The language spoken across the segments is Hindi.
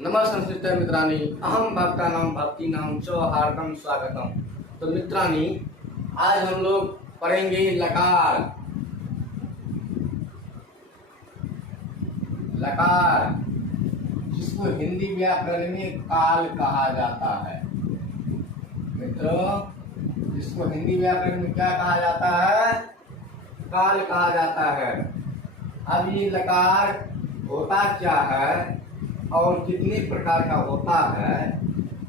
नमस्ते मित्रांनी, अहम भक्तानां भक्तिनां च हार्दं स्वागतम। तो मित्रांनी, आज हम लोग पढ़ेंगे लकार। लकार जिसको हिंदी व्याकरण में काल कहा जाता है। मित्रों, जिसको हिंदी व्याकरण में क्या कहा जाता है? काल कहा जाता है। अब ये लकार होता क्या है और कितने प्रकार का होता है,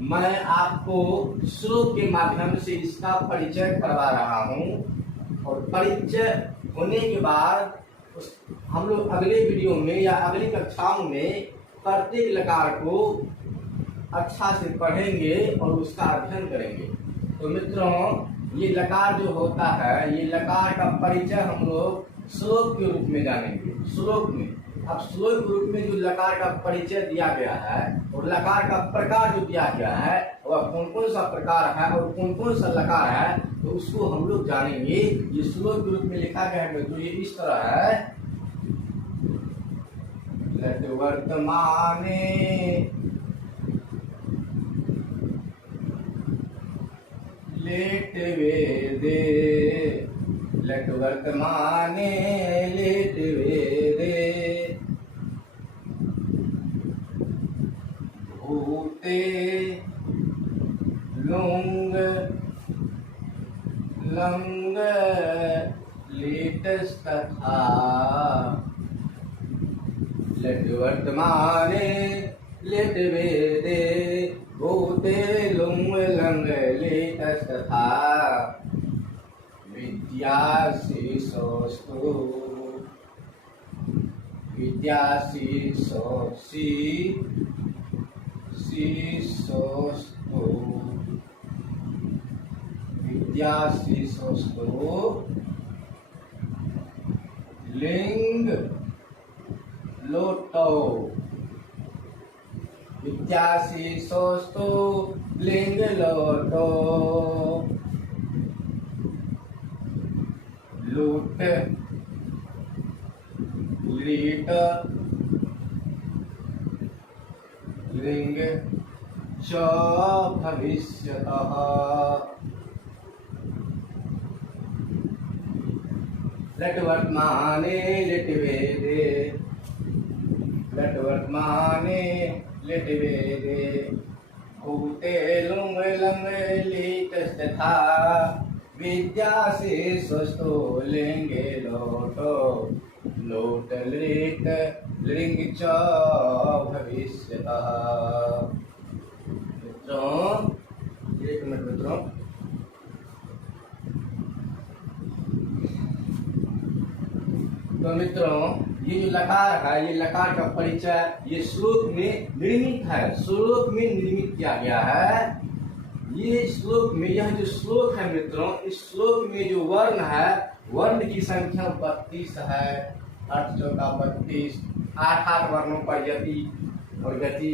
मैं आपको श्लोक के माध्यम से इसका परिचय करवा रहा हूँ। और परिचय होने के बाद हम लोग अगले वीडियो में या अगली कक्षाओं में प्रत्येक लकार को अच्छा से पढ़ेंगे और उसका अध्ययन करेंगे। तो मित्रों, ये लकार जो होता है, ये लकार का परिचय हम लोग श्लोक के रूप में जानेंगे। श्लोक में अब श्लोक के रूप में जो लकार का परिचय दिया गया है और लकार का प्रकार जो दिया गया है, वह कौन कौन सा प्रकार है और कौन कौन सा लकार है, तो उसको हम लोग जानेंगे। ये श्लोक के रूप में लिखा गया है तो ये इस तरह है। लट वर्तमाने लेट वेदे, लट वर्तमाने लेट वेदे, भूते लुंग लंग लेटस्तथा, लट वर्तमाने लेट वेदे, भूते लुंग लंग लेटस्तथा, विद्याशीषोस्तु, विद्याशीषो शीषोस्तु, विद्याशीषोस्तु, लिंग लोटो, विद्याशीषोस्तु लिंग लोटो, लूट लीट लिंग च भविष्यतः, लट वर्तमाने लिट वेदे, लट वर्तमाने लिट वेदे, भूते लुंग लंग लीटस्तथा, विद्याशीषोस्तु लिंगे लोटो, लोट लीट लिंग च भविष्यतः। मित्रों, एक मिनट मित्रों, तो मित्रों, ये जो लकार है, ये लकार का परिचय ये श्लोक में निर्मित है। श्लोक में निर्मित किया गया है। ये श्लोक में, यह जो श्लोक है मित्रों, इस श्लोक में जो वर्ण है, वर्ण की संख्या 32 है। 8 चौका 32, 8 वर्णों पर यति और गति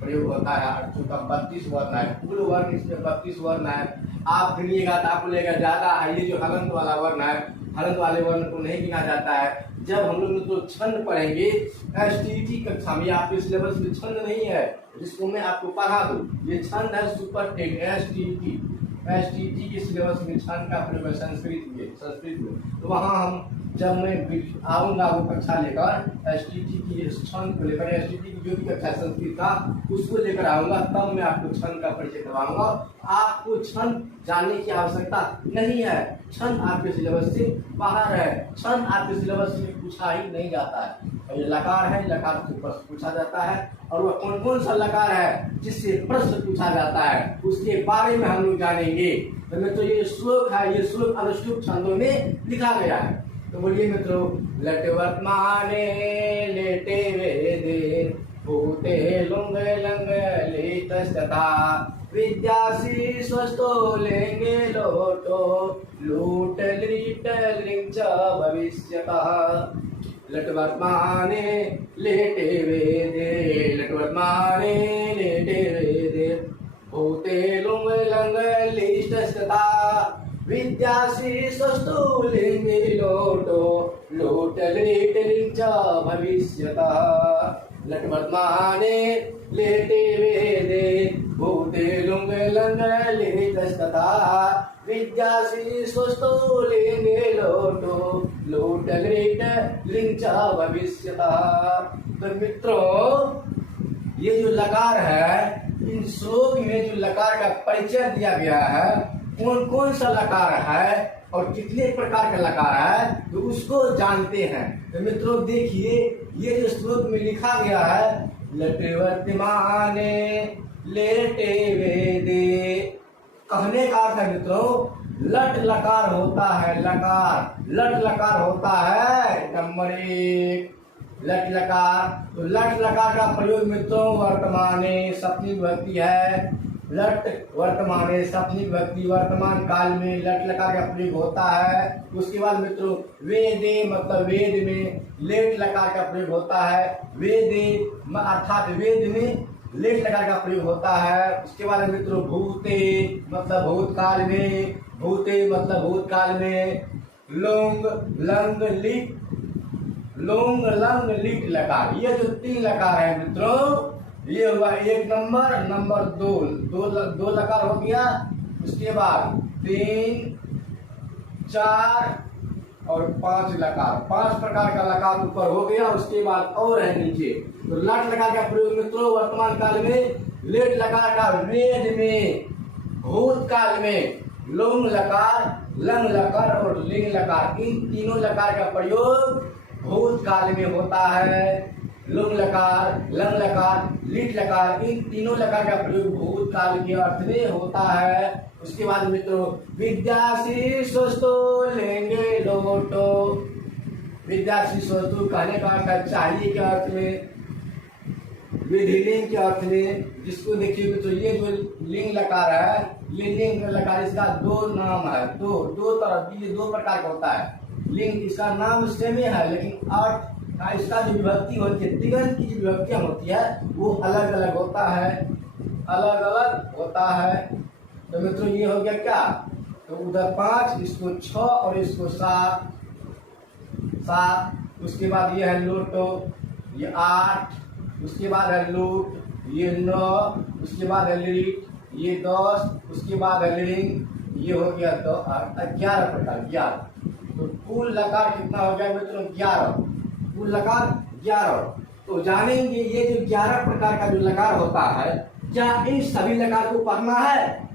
प्रयोग होता है। 8 चौका 32 वर्ण है। कुल वर्ण इसमें 32 वर्ण है। आप गिनिएगा तो आपको लगेगा ज्यादा है। ये जो हलंत वाला वर्ण है, हलंत वाले वर्ण को नहीं गिना जाता है। जब हम लोग तो छंद पढ़ेंगे एसटीटी कक्षा में, आपके सिलेबस में छंद नहीं है, जिसको मैं आपको पढ़ा दूं। ये छंद है सुपर टेक एसटीटी के सिलेबस में छंद का प्रयोग है संस्कृत में। तो वहाँ हम जब मैं आऊंगा वो कक्षा लेकर एसटीटी की छंद को लेकर, एसटीटी की जो भी कक्षा संस्कृत का उसको लेकर आऊंगा, तब मैं आपको छंद का परिचय करवाऊंगा। आपको छंद जानने की आवश्यकता नहीं है। छंद आपके सिलेबस से बाहर है। छंद आपके सिलेबस में पूछा ही नहीं जाता है। और ये लकार है, लकार से प्रश्न पूछा जाता है। और वह कौन कौन सा लकार है जिससे प्रश्न पूछा जाता है, उसके बारे में हम लोग जानेंगे। तो ये श्लोक है, ये श्लोक अनुष्टुप छंदों में लिखा गया है। तो बोलिए मित्रों, लट वर्तमाने लेटे वेदे, भूते लुंग लंग लेटस्तथा, विद्याशीषोस्तु लिंगे लोटो, लूट लीट लिंग च भविष्यतः, लट वर्तमाने लेटे वेदे, लट वर्तमाने लेटे वेदे, भूते लुंग लंग लेटस्तथा, विद्याश्री स्वस्तु लिंगे लोटो लोट लेट लिंच भविष्यतः लट वर्तमाने लेटे वेदे भूते लुंग लंग लेतस्तथा विद्याश्री स्वस्तु लिंगे लोटो लोट लेट लिंच भविष्यतः। तो मित्रों, ये जो लकार है, इन श्लोक में जो लकार का परिचय दिया गया है, कौन कौन सा लकार है और कितने प्रकार का लकार है, तो उसको जानते हैं। तो मित्रों देखिए, ये जो श्लोक में लिखा गया है, लटे वर्तमाने लेटे वेदे, कहने का अर्थ है मित्रों, लट लकार होता है, लकार लट लकार होता है नंबर 1 लट लकार। तो लट लकार का प्रयोग मित्रों वर्तमाने सप्तमी विभक्ति है, लट वर्तमाने सप्तमी विभक्ति, वर्तमान काल में लट लकार का प्रयोग होता है। उसके बाद मित्रों वेदे मतलब वेद में लेट लकार का प्रयोग होता है, वेदे अर्थात वेद में लेट लकार का प्रयोग होता है। उसके बाद मित्रों भूते मतलब भूतकाल में, भूते मतलब भूतकाल में, लोंग लंग लिट लोंग लंग लिट लकार, ये जो 3 लकार है मित्रों, ये हुआ 1 नंबर, नंबर 2 लकार हो गया। उसके बाद 3 4 और 5 लकार, 5 प्रकार का लकार ऊपर हो गया। उसके बाद और है नीचे। तो लट लकार का प्रयोग मित्रों वर्तमान काल में, लेट लकार का वेद में, भूतकाल में, लोंग लकार लंग लकार और लिंग लकार, इन तीनों लकार का प्रयोग भूतकाल में होता है। लुंग लकार लंग लकार लिट लकार, इन तीनों लकार का प्रयोग भूतकाल के अर्थ में होता है। उसके बाद मित्रों विद्याश्री स्वस्तु लेंगे लोटो, विद्याश्री स्वस्तु कहने का अर्थ चाहिए के अर्थ में, विधिलिंग के अर्थ में, जिसको देखिए मित्रों ये जो लिंग लकार है, ये लिंग लकार, इसका 2 नाम है, दो तरह, ये 2 प्रकार का होता है। लिंग इसका नाम सेम है, लेकिन अर्थ इसका जो विभक्ति होती है, तिगंत की जो विभक्तियां होती है वो अलग अलग होता है, अलग अलग होता है। तो मित्रों ये हो गया क्या, तो उधर 5, इसको 6 और इसको 7। उसके बाद ये है लोटो, ये 8, उसके बाद है लूट, ये 9, उसके बाद है लिट, ये 10, उसके बाद है लिंग, ये हो गया 11 प्रकार, 11। तो कुल लकार कितना हो गया मित्रों 11, कुल लकार 11। तो जानेंगे ये जो 11 प्रकार का जो लकार होता है, क्या इन सभी लकार को पढ़ना है,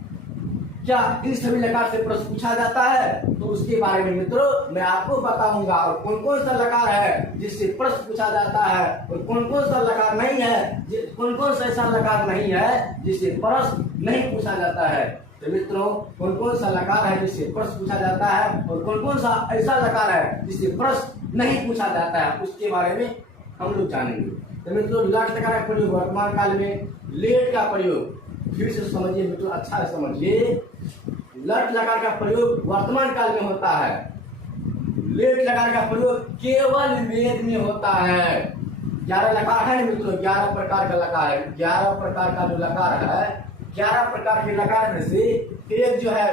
क्या इन सभी लकार से प्रश्न पूछा जाता है, तो उसके बारे में मित्रों मैं आपको बताऊंगा। और कौन कौन सा लकार है जिससे प्रश्न पूछा जाता है, और कौन कौन सा लकार नहीं है, कौन कौन सा ऐसा लकार नहीं है जिससे प्रश्न नहीं पूछा जाता है। तो मित्रों कौन कौन सा लकार है जिससे प्रश्न पूछा जाता है, और कौन कौन सा ऐसा लकार है जिससे प्रश्न नहीं पूछा जाता है, उसके बारे में हम लोग जानेंगे। तो मित्रों लट लकार का प्रयोग वर्तमान काल में, लेट का प्रयोग फिर से समझिए मित्रों, अच्छा से समझिए, लट लकार का प्रयोग वर्तमान काल में होता है, लेट लकार का प्रयोग केवल वेद में होता है। 11 लकार है मित्रों, 11 प्रकार का लकार है, 11 प्रकार का जो लकार है, 11 प्रकार के लकार में से एक जो है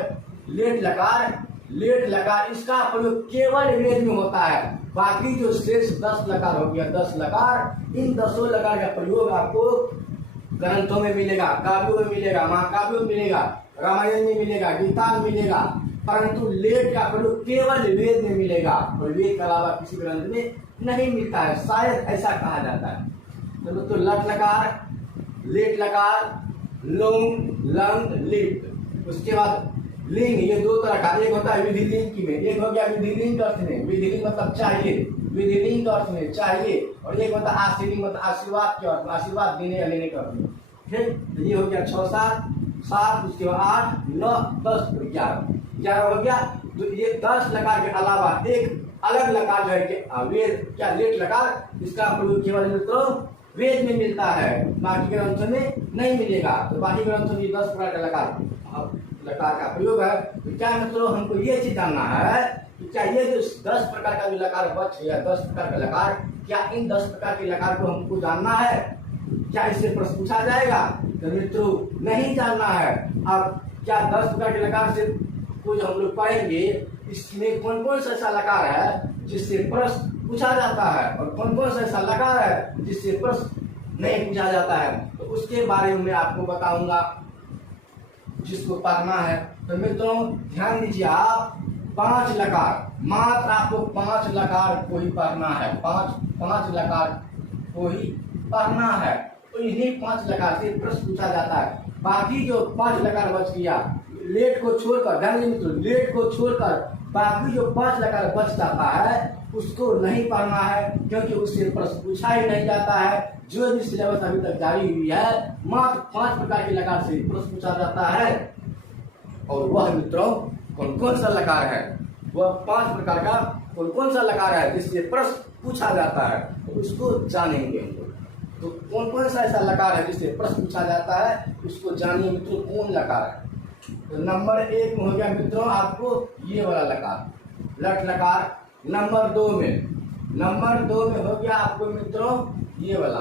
लेट लकार, इसका प्रयोग केवल वेद में होता है। बाकी जो शेष 10 लकार हो गया, 10 लकार, इन 10 लकार का प्रयोग आपको ग्रंथों में मिलेगा, काव्यों में मिलेगा, महाकाव्यों में मिलेगा, रामायण में मिलेगा, गीता में मिलेगा, परंतु लेट का प्रयोग केवल वेद में मिलेगा और वेद के अलावा किसी ग्रंथ में नहीं मिलता है, शायद ऐसा कहा जाता है। तो लट लकार, लेट लकार, लुंग लंग लिट। उसके बाद लिंग, ये 2 तरह का, एक होता है विधिलिंग की में, एक हो गया विधिलिंग अर्थ में, विधिलिंग मतलब चाहिए, विधिलिंग अर्थ में चाहिए, और एक होता है आशीर्लिंग मतलब आशीर्वाद के अर्थ में, आशीर्वाद देने या लेने के अर्थ में। ठीक, ये हो गया 6 7, उसके बाद 8 9 10 11 हो गया। तो ये 10 लकार के अलावा एक अलग लकार जो है कि वेद क्या लेट लकार, इसका प्रयोग केवल मित्रों वेद में मिलता है, बाकी ग्रंथों में नहीं मिलेगा। तो बाकी ग्रंथों में 10 प्रकार का लकार का प्रयोग है। तो क्या मित्रों हमको ये चीज जानना है कि क्या ये जो 10 प्रकार का जो लकार बच गया, 10 प्रकार का लकार, क्या इन 10 प्रकार के लकार को हमको जानना है, क्या इससे प्रश्न पूछा जाएगा? तो मित्रों नहीं जानना है। अब क्या 10 प्रकार के लकार से को जो हम लोग पढ़ेंगे, इसमें कौन कौन सा ऐसा लकार है जिससे प्रश्न पूछा जाता है और कौन कौन सा ऐसा लकार है जिससे प्रश्न नहीं पूछा जाता है, तो उसके बारे में आपको बताऊंगा जिसको पढ़ना है। तो मित्रों ध्यान दीजिए, आप 5 लकार, मात्र आपको 5 लकार को ही पढ़ना है, पांच लकार को ही पढ़ना है। तो इन्हीं 5 लकार से प्रश्न पूछा जाता है। बाकी जो 5 लकार बच गया, लेट को छोड़कर, ध्यान दीजिए मित्रों, लेट को छोड़कर बाकी जो 5 लकार बच जाता है उसको नहीं पढ़ना है, क्योंकि उससे प्रश्न पूछा ही नहीं जाता है। जो भी सिलेबस अभी तक जारी हुई है, मात्र 5 प्रकार के लकार से प्रश्न पूछा जाता है। और वह मित्रों कौन कौन सा लकार है, वह 5 प्रकार का कौन कौन सा लकार है जिससे प्रश्न पूछा जाता है, तो उसको जानेंगे हम लोग। तो कौन कौन सा ऐसा लकार है जिससे प्रश्न पूछा जाता है, उसको जानिए मित्रों कौन लकार है। तो नंबर 1 में हो गया मित्रों आपको ये वाला लकार, लट लकार। नंबर 2 में हो गया आपको मित्रों ये वाला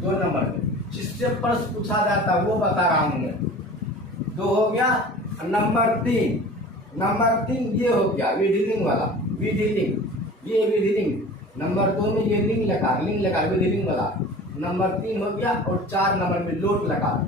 2 नंबर में जिससे प्रश्न पूछा जाता है वो बता रहा हूं मैं, 2 हो गया। नंबर 3 ये हो गया विधिलिंग वाला, ये विधिलिंग। नंबर 2 में ये लिंग लकार विधिलिंग वाला। नंबर 3 हो गया। और 4 नंबर में लोट लकार,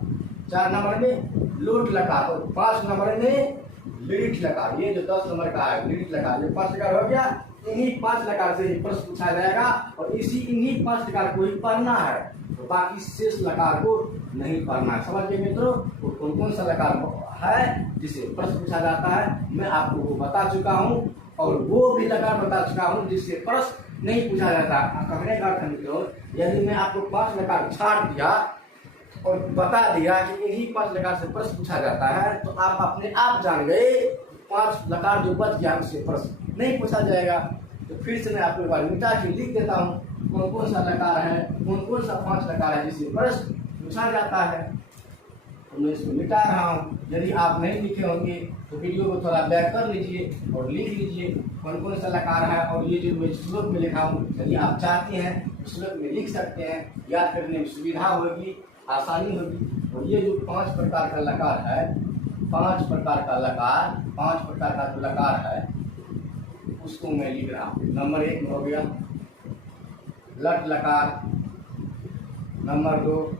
4 नंबर में लोट लकार। और 5 नंबर में लिरिट लकार। ये जो 10 नंबर का है लिरिट लकार, ये 5 लकार हो गया। इन्हीं 5 लकार से प्रश्न पूछा जाएगा और इन्हीं 5 लकार को ही पढ़ना है, तो बाकी शेष लकार को नहीं पढ़ना है। समझ गए मित्रों, तो कौन कौन सा लकार है जिसे प्रश्न पूछा जाता है मैं आपको वो बता चुका हूँ, और वो भी लकार बता चुका हूँ जिससे प्रश्न नहीं पूछा जाता। कहने का अर्थ मित्रों, यदि मैं आपको 5 लकार छाड़ दिया और बता दिया कि इन्हीं 5 लकार से प्रश्न पूछा जाता है, तो आप अपने आप जान गए 5 लकार जो बच गया उससे प्रश्न नहीं पूछा जाएगा। तो फिर से मैं आपको एक बार मिटा के लिख देता हूँ कौन कौन सा लकार है, कौन कौन सा 5 लकार है जिससे प्रश्न पूछा जाता है। तो मैं इसको मिटा रहा हूँ। यदि आप नहीं लिखे होंगे तो वीडियो को थोड़ा बैक कर लीजिए और लिख लीजिए कौन कौन सा लकार है। और ये जो मैं श्लोक में लिखा हूँ, यदि आप चाहते हैं श्लोक में लिख सकते हैं, याद करने में सुविधा होगी, आसानी होगी। और ये जो 5 प्रकार का लकार है, 5 प्रकार का जो लकार है उसको मैं लिख रहा हूँ। नंबर 1 में हो गया लट लकार। नंबर 2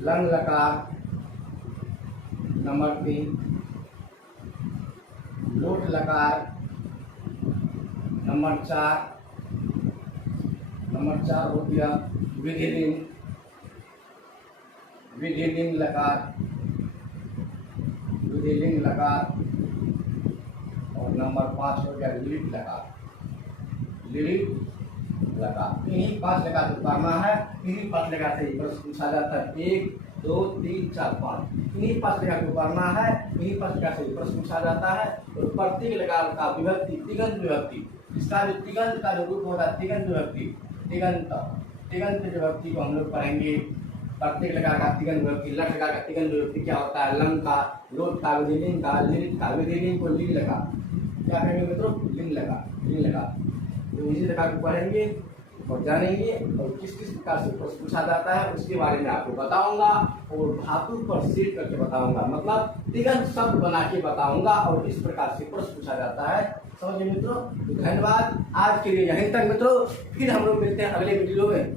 लंग लकार। नंबर 3 लोट लकार। नंबर 4 हो गया विधिलिंग लकार। और नंबर 5 हो गया लिरिट लकार। इन्हीं 5 लकार को पढ़ना है। इन्हीं 5 लकार से प्रश्न पूछा जाता है। 1 2 3 4 5 इन्हीं 5 लकार को पढ़ना है। इन्हीं 5 लकार से प्रश्न पूछा जाता है। और प्रत्येक लकार का विभक्ति तिगंत विभक्ति, इसका जो तिगंत का जो रूप होता है तिगंत विभक्ति, तिगंत विभक्ति को हम लोग पढ़ेंगे। प्रत्येक लकार का तिगंत विभक्ति, लट लकार का तिगंत विभक्ति क्या होता है, लंग का, लोट का, विधिलिंग का, लिरिट का, विधिलिंग को लिंग लगा, क्या कहेंगे मित्रों, लिंग लगा। तो इसी लकार को पढ़ेंगे और जानेंगे और किस किस प्रकार से प्रश्न पूछा जाता है उसके बारे में आपको बताऊंगा और धातु पर सेट करके बताऊंगा, मतलब तिगंत शब्द बना के बताऊंगा और इस प्रकार से प्रश्न पूछा जाता है। समझिए मित्रों। तो धन्यवाद आज के लिए यहीं तक मित्रों, फिर हम लोग मिलते हैं अगले वीडियो में।